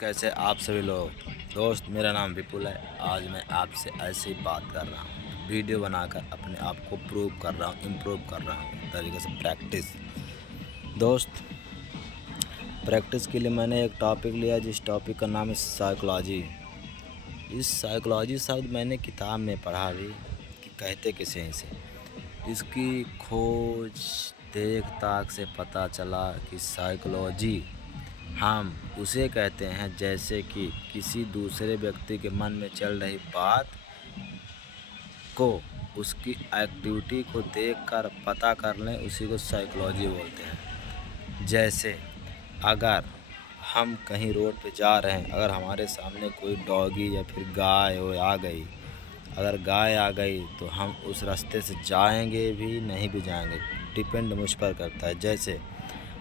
कैसे आप सभी लोग दोस्त, मेरा नाम विपुल है। आज मैं आपसे ऐसी बात कर रहा हूँ, वीडियो बनाकर अपने आप को प्रूव कर रहा हूँ, इम्प्रूव कर रहा हूँ तरीके से प्रैक्टिस। दोस्त, प्रैक्टिस के लिए मैंने एक टॉपिक लिया जिस टॉपिक का नाम है साइकोलॉजी। इस साइकोलॉजी शब्द मैंने किताब में पढ़ा भी कि कहते किसे हैं इसे। इसकी खोज देख ताक से पता चला कि साइकोलॉजी हम उसे कहते हैं जैसे कि किसी दूसरे व्यक्ति के मन में चल रही बात को, उसकी एक्टिविटी को देखकर पता कर लें, उसी को साइकोलॉजी बोलते हैं। जैसे अगर हम कहीं रोड पे जा रहे हैं, अगर हमारे सामने कोई डॉगी या फिर गाय आ गई, अगर गाय आ गई तो हम उस रास्ते से जाएंगे भी नहीं भी जाएंगे, डिपेंड मुझ पर करता है। जैसे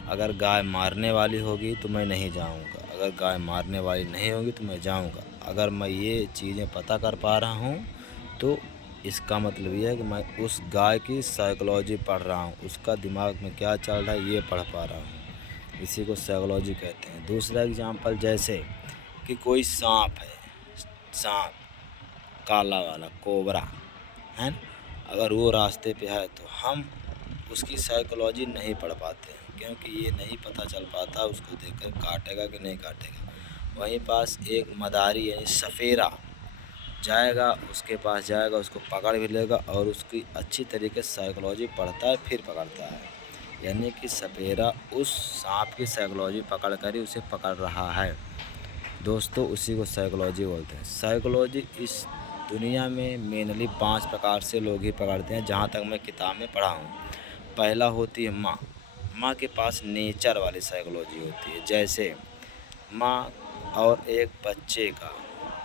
अगर गाय मारने वाली होगी तो मैं नहीं जाऊंगा, अगर गाय मारने वाली नहीं होगी तो मैं जाऊंगा। अगर मैं ये चीज़ें पता कर पा रहा हूँ तो इसका मतलब ये है कि मैं उस गाय की साइकोलॉजी पढ़ रहा हूँ, उसका दिमाग में क्या चल रहा है ये पढ़ पा रहा हूँ। इसी को साइकोलॉजी कहते हैं। दूसरा एग्जांपल, जैसे कि कोई सांप है, सांप काला वाला कोबरा है न? अगर वो रास्ते पे है तो हम उसकी साइकोलॉजी नहीं पढ़ पाते हैं, क्योंकि ये नहीं पता चल पाता उसको देखकर काटेगा कि नहीं काटेगा। वहीं पास एक मदारी यानी सफ़ेरा जाएगा, उसके पास जाएगा, उसको पकड़ भी लेगा और उसकी अच्छी तरीके से साइकोलॉजी पढ़ता है, फिर पकड़ता है। यानी कि सपेरा उस सांप की साइकोलॉजी पकड़ कर ही उसे पकड़ रहा है। दोस्तों, उसी को साइकोलॉजी बोलते हैं। साइकोलॉजी इस दुनिया में मेनली 5 प्रकार से लोग ही पकड़ते हैं, जहाँ तक मैं किताब में पढ़ा हूँ। पहला होती है माँ। माँ के पास नेचर वाली साइकोलॉजी होती है। जैसे माँ और एक बच्चे का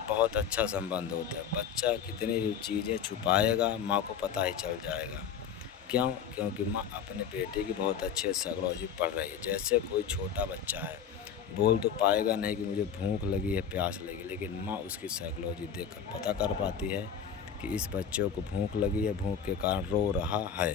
बहुत अच्छा संबंध होता है। बच्चा कितनी भी चीज़ें छुपाएगा, माँ को पता ही चल जाएगा। क्यों? क्योंकि माँ अपने बेटे की बहुत अच्छे साइकोलॉजी पढ़ रही है। जैसे कोई छोटा बच्चा है, बोल तो पाएगा नहीं कि मुझे भूख लगी है, प्यास लगी, लेकिन माँ उसकी साइकोलॉजी देखकर पता कर पाती है कि इस बच्चे को भूख लगी है, भूख के कारण रो रहा है।